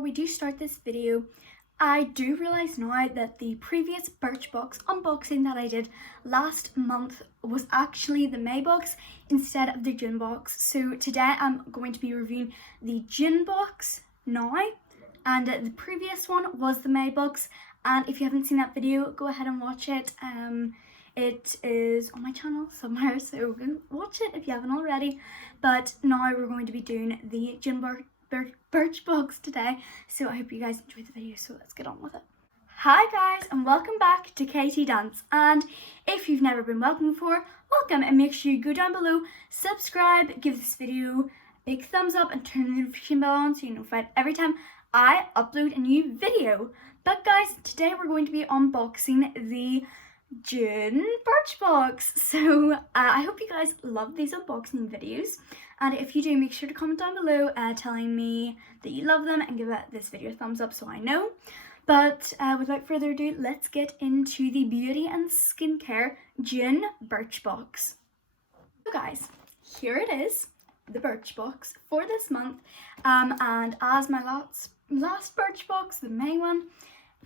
before we do start this video, I do realise now that the previous Birchbox unboxing that I did last month was actually the May box instead of the June box. So today I'm going to be reviewing the June box now, and the previous one was the May box. And if you haven't seen that video, go ahead and watch it. It is on my channel somewhere, so go watch it if you haven't already. But now we're going to be doing the June Birch Box today, so I hope you guys enjoyed the video, so let's get on with it. Hi guys, and welcome back to KT Dance, and if you've never been welcome before, welcome, and make sure you go down below, subscribe, give this video a big thumbs up, and turn the notification bell on so you're notified every time I upload a new video. But guys, today we're going to be unboxing the June Birch Box. So I hope you guys love these unboxing videos, and if you do, make sure to comment down below telling me that you love them and give this video a thumbs up so I know. But without further ado, let's get into the beauty and skincare June Birch Box. So guys, here it is, the Birch Box for this month, and as my last Birch Box, the May one,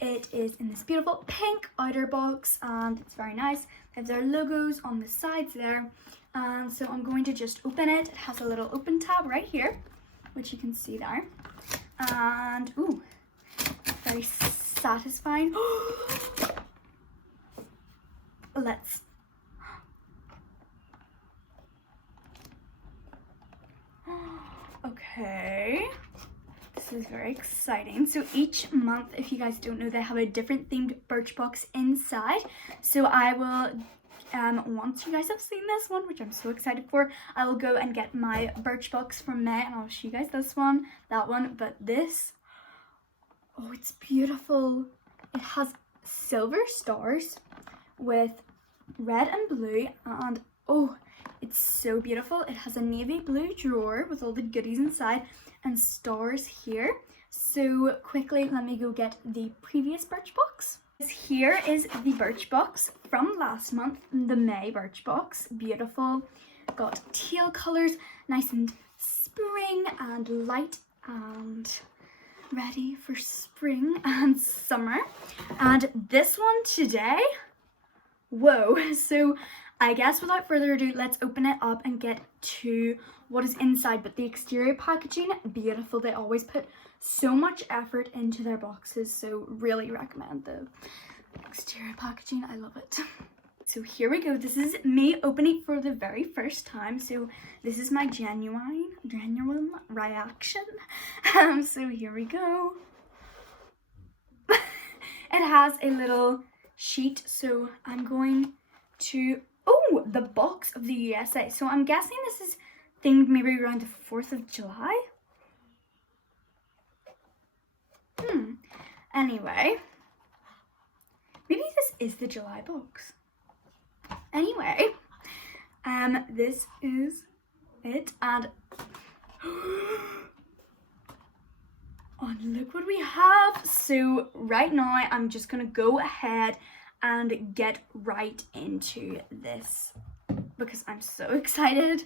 it is in this beautiful pink outer box, and it's very nice. They have their logos on the sides there, and so I'm going to just open it. It has a little open tab right here, which you can see there, and ooh, very satisfying. Let's okay. This is very exciting. So each month, if you guys don't know, they have a different themed Birchbox inside. So I will, once you guys have seen this one, which I'm so excited for, I will go and get my Birchbox from May, and I'll show you guys this one, that one, but this, oh, it's beautiful. It has silver stars with red and blue, and oh, it's so beautiful. It has a navy blue drawer with all the goodies inside and stars here. So quickly, let me go get the previous Birchbox. Here is the Birchbox from last month, the May Birchbox. Beautiful. Got teal colors, nice and spring and light and ready for spring and summer. And this one today, whoa. So I guess without further ado, let's open it up and get to what is inside. But the exterior packaging, beautiful. They always put so much effort into their boxes, so really recommend the exterior packaging. I love it. So here we go. This is me opening for the very first time, so this is my genuine reaction. So here we go. It has a little sheet, so I'm going to, oh, the box of the USA. So I'm guessing this is themed maybe around the 4th of July. Anyway, maybe this is the July box. Anyway, this is it, and oh, look what we have. So right now I'm just gonna go ahead and get right into this because I'm so excited.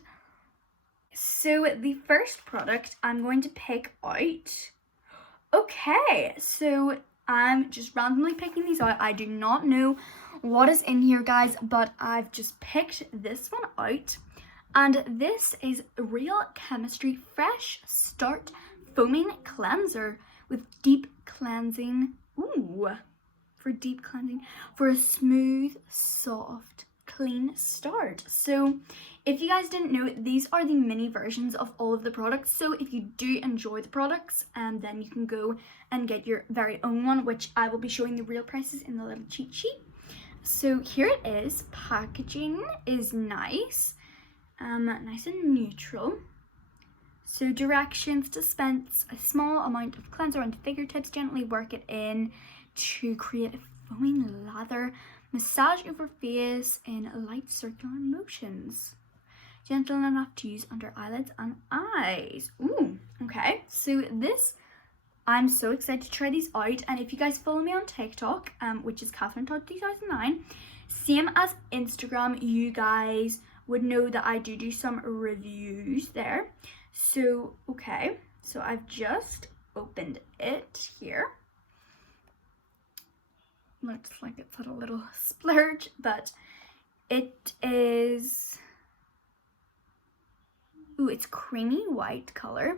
So the first product I'm going to pick out, okay, so I'm just randomly picking these out. I do not know what is in here, guys, but I've just picked this one out, and this is Real Chemistry Fresh Start Foaming Cleanser with deep cleansing, for deep cleansing for a smooth, soft, clean start. So if you guys didn't know, these are the mini versions of all of the products. So if you do enjoy the products, then you can go and get your very own one, which I will be showing the real prices in the little cheat sheet. So here it is. Packaging is nice, nice and neutral. So directions: dispense a small amount of cleanser onto fingertips, gently work it in to create a foaming lather. Massage over face in light circular motions. Gentle enough to use under eyelids and eyes. Ooh, okay. So this, I'm so excited to try these out. And if you guys follow me on TikTok, which is Katherine2009, same as Instagram, you guys would know that I do some reviews there. So, okay. So I've just opened it here. Looks like it's had a little splurge, but it is, ooh, it's creamy white color.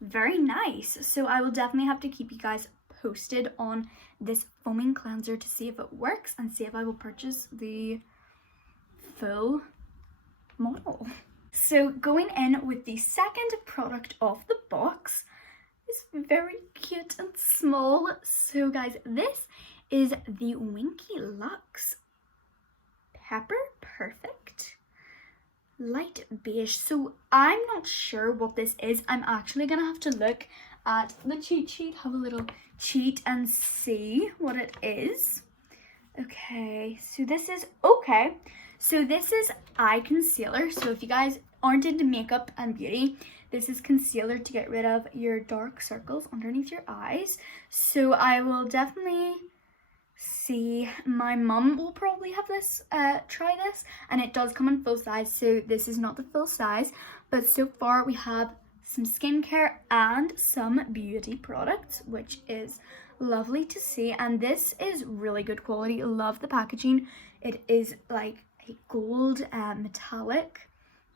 Very nice. So I will definitely have to keep you guys posted on this foaming cleanser to see if it works and see if I will purchase the full model. So going in with the second product of the box is very cute and small. So guys, this is the Winky Lux Pepper Perfect light beige. So I'm not sure what this is. I'm actually gonna have to look at the cheat sheet, have a little cheat and see what it is. Okay, so this is eye concealer. So if you guys aren't into makeup and beauty, this is concealer to get rid of your dark circles underneath your eyes. So I will definitely see. My mum will probably have this, try this, and it does come in full size, so this is not the full size, but so far we have some skincare and some beauty products, which is lovely to see. And this is really good quality. Love the packaging. It is like a gold metallic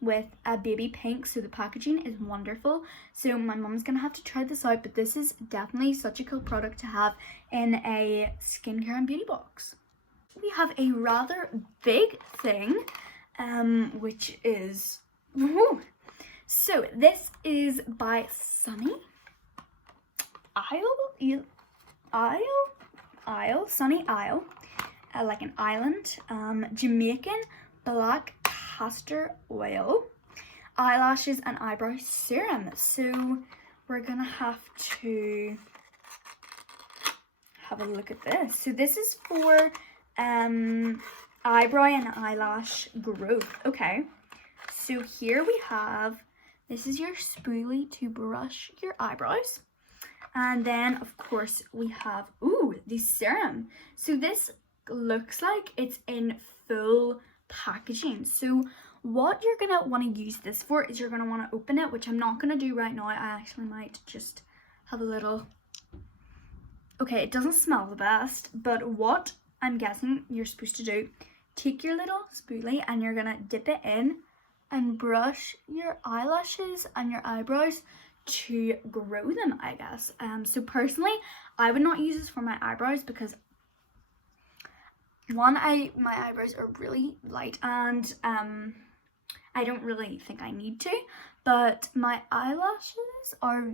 with a baby pink, so the packaging is wonderful. So my mom's gonna have to try this out, but this is definitely such a cool product to have in a skincare and beauty box. We have a rather big thing, which is, woohoo. So this is by Sunny Sunny Isle, like an island, Jamaican black castor oil eyelashes and eyebrow serum. So we're gonna have to have a look at this. So this is for eyebrow and eyelash growth. Okay, so here we have, this is your spoolie to brush your eyebrows. And then of course we have, ooh, the serum. So this looks like it's in full packaging. So what you're gonna want to use this for is you're gonna want to open it, which I'm not gonna do right now. I actually might just have a little, okay, it doesn't smell the best, but what I'm guessing you're supposed to do, take your little spoolie and you're gonna dip it in and brush your eyelashes and your eyebrows to grow them, I guess. So personally, I would not use this for my eyebrows because one, my eyebrows are really light and I don't really think I need to, but my eyelashes are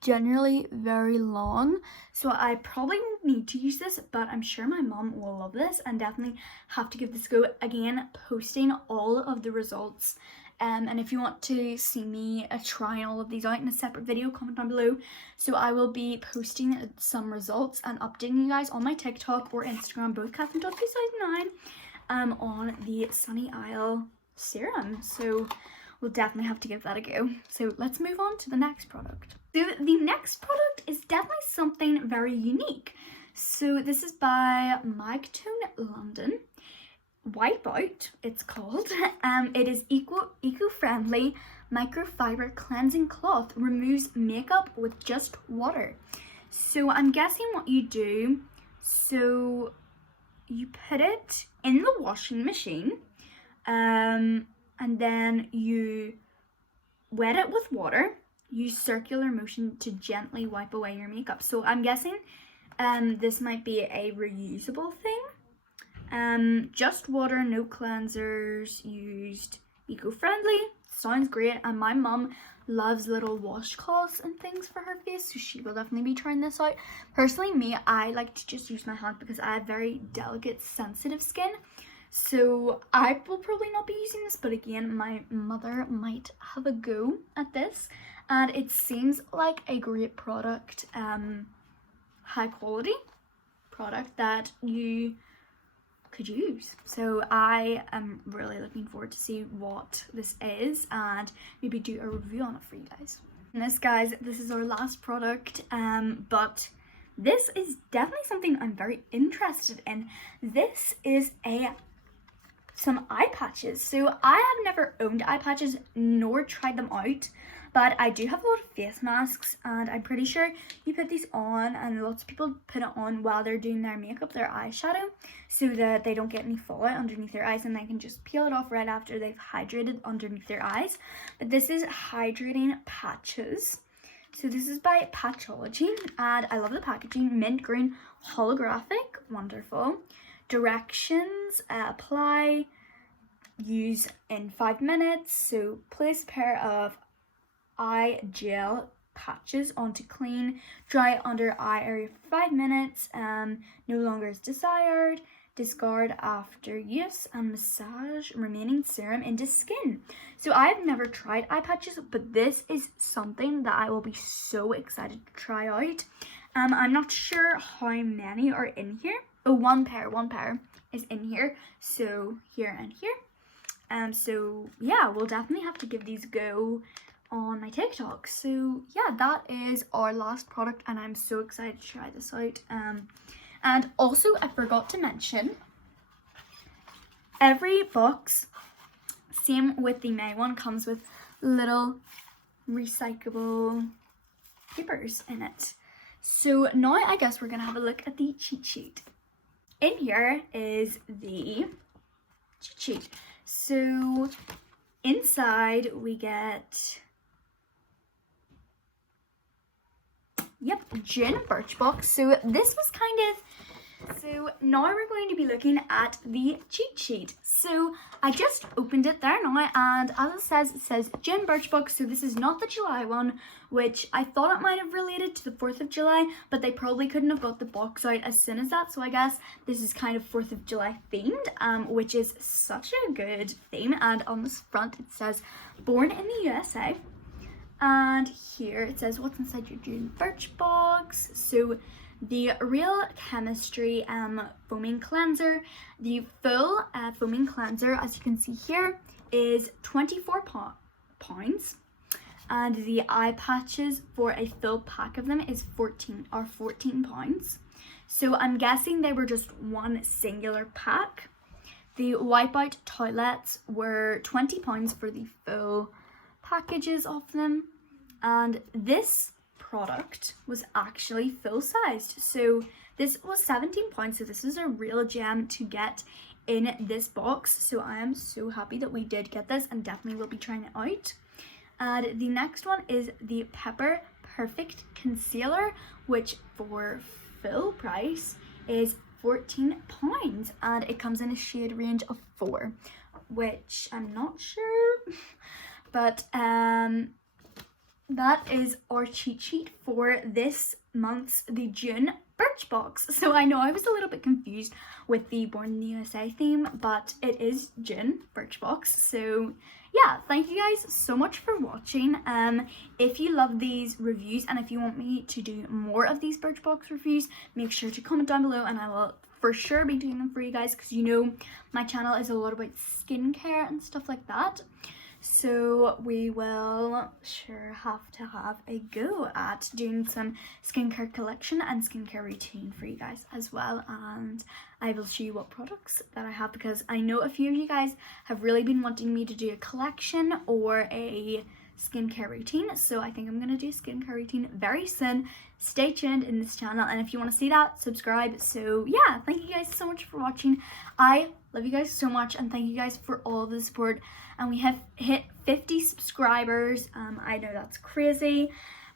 generally very long, so I probably won't need to use this, but I'm sure my mom will love this and definitely have to give this a go. Again, posting all of the results, and if you want to see me trying all of these out in a separate video, comment down below. So I will be posting some results and updating you guys on my TikTok or Instagram, both Katherine.2009, on the Sunny Isle serum. So we'll definitely have to give that a go. So let's move on to the next product. So the next product is definitely something very unique. So this is by Magtone London. Wipeout, it's called. It is eco-friendly microfiber cleansing cloth, removes makeup with just water. So I'm guessing what you do, so you put it in the washing machine, and then you wet it with water, use circular motion to gently wipe away your makeup. So I'm guessing this might be a reusable thing. Just water, no cleansers used, eco-friendly, sounds great. And my mum loves little washcloths and things for her face, so she will definitely be trying this out. Personally, me, I like to just use my hand because I have very delicate, sensitive skin. So I will probably not be using this, but again, my mother might have a go at this. And it seems like a great product, high quality product that you could use. So I am really looking forward to see what this is and maybe do a review on it for you guys. And this, guys, this is our last product, but this is definitely something I'm very interested in. This is a some eye patches. So I have never owned eye patches nor tried them out, but I do have a lot of face masks, and I'm pretty sure you put these on, and lots of people put it on while they're doing their makeup, their eyeshadow, so that they don't get any fallout underneath their eyes, and they can just peel it off right after they've hydrated underneath their eyes. But this is hydrating patches. So this is by Patchology, and I love the packaging. Mint green, holographic, wonderful. Directions: apply, use in 5 minutes. So place a pair of eye gel patches onto clean, dry under eye area for 5 minutes. No longer is desired. Discard after use, and massage remaining serum into skin. So I've never tried eye patches, but this is something that I will be so excited to try out. I'm not sure how many are in here. Oh, one pair is in here. So here and here. So yeah, we'll definitely have to give these a go on my TikTok. So yeah, that is our last product, and I'm so excited to try this out. And also, I forgot to mention, every box, same with the May one, comes with little recyclable papers in it. So now I guess we're gonna have a look at the cheat sheet. In here is the cheat sheet. So inside we get, yep, June Birch Box. So this was so now we're going to be looking at the cheat sheet. So I just opened it there now, and as it says June Birch Box. So this is not the July one, which I thought it might have related to the 4th of July, but they probably couldn't have got the box out as soon as that. So I guess this is kind of 4th of July themed, which is such a good theme. And on this front it says born in the USA. And here it says what's inside your June Birch Box. So the Real Chemistry foaming cleanser. The full foaming cleanser, as you can see here, is 24 pounds, and the eye patches for a full pack of them is 14 pounds. So I'm guessing they were just one singular pack. The wipeout towelettes were 20 pounds for the full packages of them, and this product was actually full sized. So this was 17 pounds, so this is a real gem to get in this box. So I am so happy that we did get this, and definitely will be trying it out. And the next one is the Pepper Perfect Concealer, which for full price is 14 pounds, and it comes in a shade range of 4, which I'm not sure, but that is our cheat sheet for this month's the June Birch Box. So I know I was a little bit confused with the Born in the USA theme, but it is June Birch Box. So yeah, thank you guys so much for watching. If you love these reviews, and if you want me to do more of these Birch Box reviews, make sure to comment down below, and I will for sure be doing them for you guys, because you know my channel is a lot about skincare and stuff like that. So we will sure have to have a go at doing some skincare collection and skincare routine for you guys as well, and I will show you what products that I have, because I know a few of you guys have really been wanting me to do a collection or a skincare routine. So I think I'm gonna do a skincare routine very soon. Stay tuned in this channel, and if you want to see that, subscribe. So yeah, thank you guys so much for watching. I love you guys so much, and thank you guys for all the support. And we have hit 50 subscribers. I know that's crazy,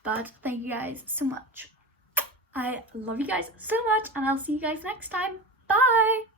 but thank you guys so much. I love you guys so much, and I'll see you guys next time. Bye.